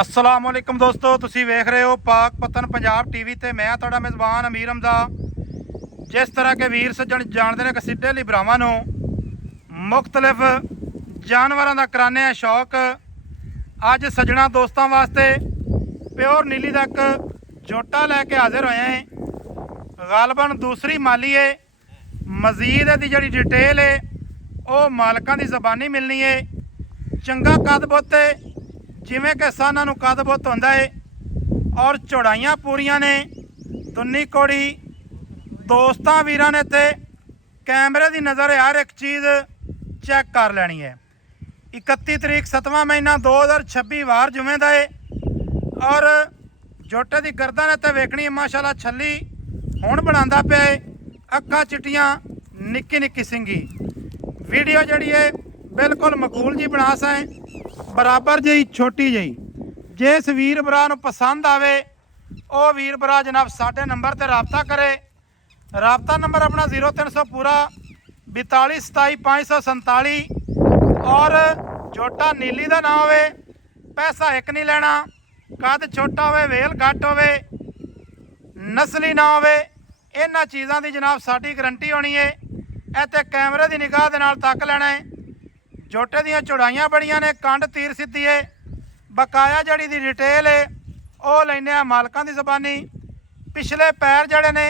अस्सलाम वालेकुम दोस्तों, तुसी वेख रहे हो पाक पतन पंजाब टीवी ते मैं तुहाडा मेज़बान अमीर हमजा। जिस तरह के वीर सज्जन जानते हैं कसीडे लई भरावां नूं मुख्तलिफ जानवरों का कराने है शौक। अज सज्जना दोस्तों वास्ते प्योर नीली तक जोटा लैके हाजिर होए हैं। गालबन दूसरी माली है। मजीद की जी डिटेल है वो मालकों की जबानी मिलनी है। चंगा कद बुत है जिमें कि साना नूं कद बुत होंदा है और चौड़ाइयाँ पूरियां ने। दुन्नी कोड़ी दोस्तां वीरां ने ते कैमरे की नज़र हर एक चीज़ चैक कर लेनी है। 31 तरीक 7वां महीना 2026 वार जुमे का है और जोटे की गर्दन ते वेखनी है माशाल्लाह छली हुण बनांदा पिया है। अक्खां चिट्टियां निक्की निक्की सिंगी। वीडियो जिहड़ी है बिल्कुल मकूल जी बना सैं बराबर जी छोटी जी। जिस वीर भरा नूं पसंद आवे वो वीर भरा जनाब साडे नंबर ते रबता करे। रबता नंबर अपना 0300 पूरा 42 27 547 और जोटा नीली का ना होवे, पैसा एक नहीं लेना, कद छोटा होवे, वेल घट होवे, नस्ली ना होवे, इन्हां चीज़ों की जनाब साडी गारंटी होनी है। इत्थे कैमरे की निगाह दे नाल तक लेना है। जोटे दियां चौड़ाइयां बड़ियां ने, कंड तीर सीधी है। बकाया जड़ी दी डिटेल है वो लैने आ मालकां दी ज़बानी। पिछले पैर जड़े ने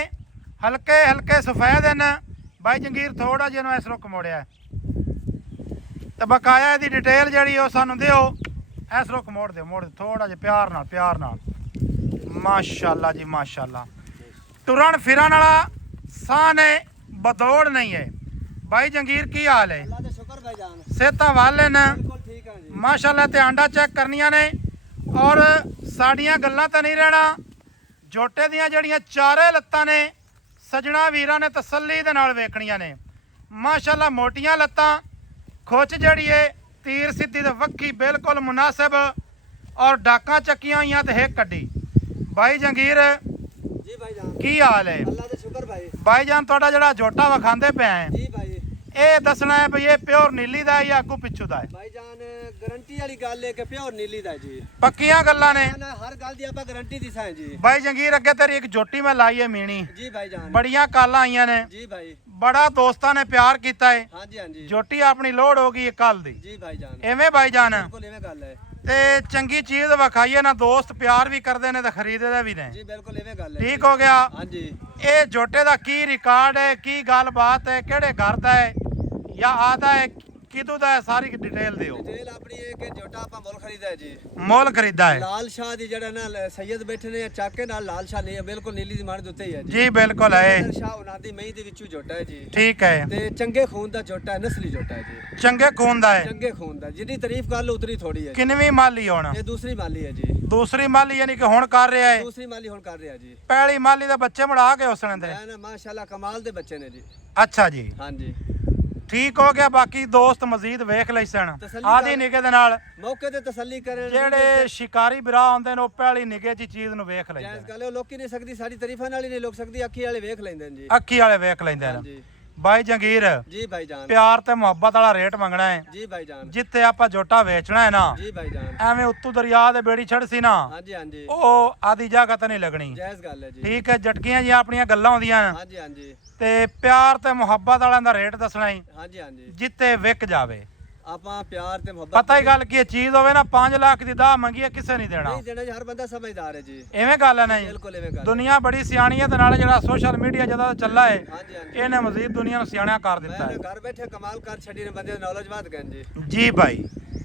हल्के हल्के सफेद हैं। भाई जंगीर थोड़ा जिन्हों इस रुख मोड़िया तो बकाया दी डिटेल जड़ी वो सानू दिओ। इस रुख मोड़ दो, मोड़ दो थोड़ा जिहा प्यार नाल माशाल्लाह जी माशाल्लाह। टुरन फिरन वाला साह ने बदौड़ नहीं है। भाई जंगीर की हाल है? सेहत वाले न माशाल्लाह। ते आंडा चेक करनिया ने और साड़ियाँ गल्लां तो नहीं रहना। जोटे दियां जड़ियां चारे लत्तां ने सजना वीरां ने तसल्ली दे नाल वेखणियां ने माशाल्लाह। मोटियां लत्तां, खुच जड़ी है तीर सीधी ते वक्की बिल्कुल मुनासिब और डाकां चक्कियां होईयां ते हिक कड्डी। भाई जंगीर जी भाईजान की हाल है? अल्लाह दे शुक्र भाई। भाईजान तुहाडा जिहड़ा जोटा विखांदे पे हैं जी भाई ये दसना है भाई ये प्योर नीली दा है या अगू पिछू दा है? भाईजान गारंटी वाली गल है कि प्योर नीली दा जी। पक्कियां गल्लां ने ना हर गल दी आपां गारंटी दिसां जी। भाई जंगीर अगे तेरी एक जोटी मैं लाई है मीणी, जी भाईजान बड़ियां कालां आईयां ने, जी भाई। बड़ा दोस्तां ने प्यार कीता है। हाँ जी हाँ जी जोटी अपनी लोड़ हो गई है कल दी। जी भाईजान एवें भाईजान बिल्कुल इवें गल है ते चंगी चीज़ विखाइए ना, दोस्त प्यार भी करते हैं ते खरीदते भी ने। जी बिल्कुल इवें गल है। ठीक हो गया। हाँ जी ये जोटे का की रिकॉर्ड है, की गल बात है, केड़े घर का है या आदा है, किदू दा है, सारी डिटेल दिओ। डिटेल अपनी है कि जोटा आपां मुल खरीदा है जी। मोल खरीदा है? लाल शाह दी जड़ा ना सैयद बैठे ने चाके नाल लाल शाह नहीं है, बिल्कुल नीली दी मान दे उत्ते ही है जी। जी बिल्कुल है। शाह उना दी मई दे विचों जोटा है जी। ठीक है। ते चंगे खून दा जोटा है, नस्ली जोटा है जी। चंगे खून दा है? चंगे खून दा, जितनी तारीफ कर लो उतनी थोड़ी है। किनवी माली होना? ये दूसरी माली है जी। दूसरी माली यानी कि हुण कर रहा है? दूसरी माली हुण कर रहा जी। पहली माली दे बच्चे मुड़ा के उसने दे? ना माशाल्लाह कमाल दे बच्चे ने जी। अच्छा जी हाँ जी ठीक हो गया। बाकी दोस्त मजीद वेख ले सन तसल्ली आदि कर- निगे दे नाल मौके ते तसल्ली करे जेड़े शिकारी बिरा आंदे ने, पहली निगे ची चीज नु वेख जायज लेंदे गल है, लोकी नहीं सकदी साडी तारीफां नाल ही नहीं लोक सकदी, अखी वाले वेख लेंदे जी। अखी वाले वेख लेंदे हाँ ने। जी भाई जंगीर जी भाईजान प्यार ते मुहब्बत वाला रेट मंगना है। जी भाईजान जिथे आपा जोटा वेचना है ना, जी भाईजान एवें उत्तू दरिया दे बेड़ी छड़ सी ना, हाँ जी हाँ जी ओ आदि जगह ते नहीं लगनी। जायज गल है जी। ठीक है। झटकियां जी अपनियां गल्लां होंदियां हाँ जी हाँ जी ते प्यार ते मुहब्बत वाला दा रेट दसना ही हाँ जी हाँ जी जिथे विक जावे। आपां प्यार ते मोहब्बत पता ही गल की चीज होवे ना 5 लाख दी दाह मंगी है किसे नहीं देना। नहीं देना जी, हर बंदा समझदार है जी। एवें गल है नहीं? बिल्कुल इवें गल दुनिया बड़ी सियाणी है ते नाले जेड़ा सोशल मीडिया जदा चला है हाँ जी हाँ जी इन्हें मजीद दुनिया नूं सियाणा कर दिता मैं है। घर बैठे कमाल कर छड़ी ने बंदे नॉलेज बात गए जी। जी भाई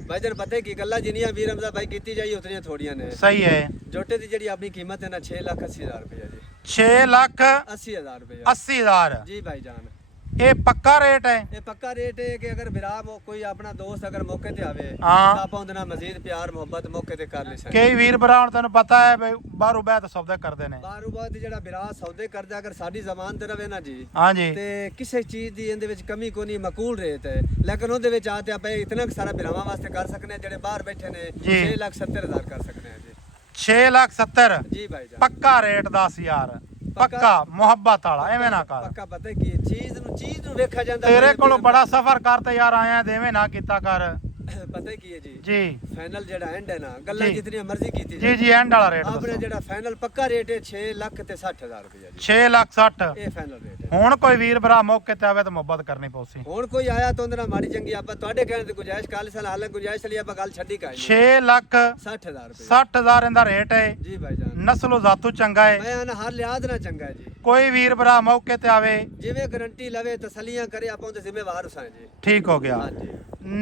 भाईजान पता है की गल्ला जिन्नियां वीर हमजा भाई कीती जाई उतनियां थोड़ियां ने। सही है। जोटे दी जड़ी अपनी कीमत है ना 6,80,000 रुपया जी। 6,80,000 80,000 जी भाईजान। ये पक्का रेट है? ये पक्का रेट है कि अगर विराम कोई अपना दोस्त अगर मौके ते आवे हाँ। तो आप उनदे नाल मजीद प्यार मोहब्बत मौके ते कर ले सकते। कई वीर भरा हुण तैनूं पता है भाई बाहरों बैत सौदे करते ने। बारू बात जेड़ा विराम सौदे करदा अगर साडी जबान ते रवे ना जी हाँ जी ते किसी चीज दी इहदे विच कमी कोनी, मकूल रेट है। लेकिन उहदे विच आते आप इतना सारा विरामां वास्ते कर सकने जेड़े बाहर बैठे ने जी। 6,70,000 कर सकने हैं जी। 6,70,000 जी भाईजान पक्का रेट 10,000 पक्का मुहब्बत वाला एवें ना कर। पक्का पता है की चीज नु वेखा जांदा तेरे कोलों बड़ा सफर करते यार आया देवे ना किता कर। ਪਤਾ ਕੀ ਹੈ ਜੀ ਜੀ ਫਾਈਨਲ ਜਿਹੜਾ ਐਂਡ ਹੈ ਨਾ ਗੱਲਾਂ ਜੀ। ਜਿਤਨੀਆਂ ਮਰਜ਼ੀ ਕੀਤੀ ਜੀ ਜੀ ਐਂਡ ਵਾਲਾ ਰੇਟ ਆਪਣੇ ਦੱਸੋ ਜਿਹੜਾ ਫਾਈਨਲ ਪੱਕਾ ਰੇਟ ਹੈ 6 ਲੱਖ ਤੇ 60,000 ਰੁਪਏ ਜੀ 6 ਲੱਖ 60 ਇਹ ਫਾਈਨਲ ਰੇਟ ਹੈ। ਹੁਣ ਕੋਈ ਵੀਰ ਭਰਾ ਮੌਕੇ ਤੇ ਆਵੇ ਤਾਂ ਮੁਹੱਬਤ ਕਰਨੀ ਪਊਸੀ ਹੁਣ ਕੋਈ ਆਇਆ ਤਾਂ ਉਹਦੇ ਨਾਲ ਮਾੜੀ ਚੰਗੀ ਆਪਾਂ ਤੁਹਾਡੇ ਕਹਿਣ ਦੀ ਗੁੰਜਾਇਸ਼ ਕਰ ਸਾਲ ਹਾਲੇ ਗੁੰਜਾਇਸ਼ ਲਈ ਆਪਾਂ ਗੱਲ ਛੱਡੀ ਕਾਈ 6 ਲੱਖ 60,000 ਰੁਪਏ 60,000 ਇਹਦਾ ਰੇਟ ਹੈ ਜੀ ਭਾਈ ਜਾਨ ਨਸਲੋ ਜ਼ਾਤੂ ਚੰਗਾ ਹੈ ਮੈਂ ਨਾ ਹਰ ਲਿਹਾਜ਼ ਨਾਲ ਚੰਗਾ ਹੈ ਜੀ ਕੋਈ ਵੀਰ ਭਰਾ ਮੌਕੇ ਤੇ ਆਵੇ ਜਿਵੇਂ ਗਰੰਟੀ ਲਵੇ ਤਸੱਲੀਆਂ ਕਰੇ ਆਪਾਂ ਉਹਦੇ ਜ਼ਿੰਮੇਵਾਰ ਹੁਸਾਂ ਜੀ ਠੀਕ ਹੋ ਗਿਆ ਹਾਂਜੀ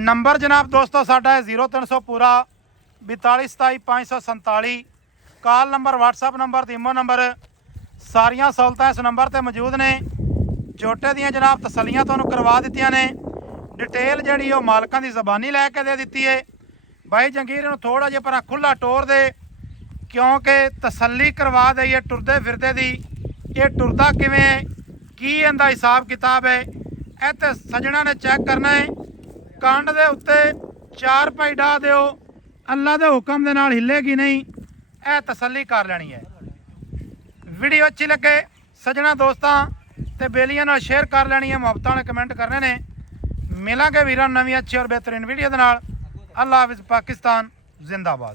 ਨੰਬਰ ਜਨਾਬ ਦੋਸਤੋ ਸਾਡਾ ਹੈ 0300 ਪੂਰਾ 4227 ਕਾਲ ਨੰਬਰ WhatsApp ਨੰਬਰ ਤੇ ਇਮੋ ਨੰਬਰ ਸਾਰੀਆਂ ਸਹੂਲਤਾਂ ਇਸ ਨੰਬਰ ਤੇ ਮੌਜੂਦ ਨੇ ਝੋਟੇ ਦੀਆਂ ਜਨਾਬ ਤਸੱਲੀਆਂ ਤੁਹਾਨੂੰ ਕਰਵਾ ਦਿੱਤੀਆਂ ਨੇ ਡਿਟੇਲ ਜਿਹੜੀ ਉਹ ਮਾਲਕਾਂ ਦੀ ਜ਼ਬਾਨੀ ਲੈ ਕੇ ਦੇ ਦਿੱਤੀ ਹੈ ਬਾਈ ਜੰਗੀਰ ਨੂੰ ਥੋੜਾ ਜਿਹਾ ਪਰ ਖੁੱਲਾ ਟੋਰ ਦੇ ਕਿਉਂਕਿ ਤਸੱਲੀ ਕਰਵਾ ਦਈਏ ਟੁਰਦੇ ਫਿਰਦੇ ਦੀ ਇਹ ਟੁਰਦਾ ਕਿਵੇਂ ਹੈ, ਕੀ ਇਹਦਾ ਹਿਸਾਬ ਕਿਤਾਬ ਹੈ ਇਹ ਤੇ ਸੱਜਣਾ ਨੇ ਚੈੱਕ ਕਰਨਾ ਹੈ ਕੰਡ ਦੇ ਉੱਤੇ 4 ਪਾਈ ਢਾ ਦਿਓ ਅੱਲਾ ਦੇ ਹੁਕਮ ਦੇ ਨਾਲ ਹਿੱਲੇਗੀ ਨਹੀਂ ਇਹ ਤਸੱਲੀ ਕਰ ਲੈਣੀ ਹੈ ਵੀਡੀਓ ਅੱਛੀ ਲੱਗੇ ਸੱਜਣਾ ਦੋਸਤਾਂ ਤੇ ਬੇਲੀਆਂ ਨਾਲ ਸ਼ੇਅਰ ਕਰ ਲੈਣੀ ਹੈ ਮੁਹੱਬਤਾਂ ਵਾਲੇ ਕਮੈਂਟ ਕਰਨੇ ਨੇ ਮਿਲਾਂਗੇ ਵੀਰਾਂ ਨੂੰ ਨਵੀਂ ਅੱਛੀ ਔਰ ਬਿਹਤਰੀਨ ਵੀਡੀਓ ਦੇ ਨਾਲ ਅੱਲਾ ਹਾਫਿਜ਼ ਪਾਕਿਸਤਾਨ ਜ਼ਿੰਦਾਬਾਦ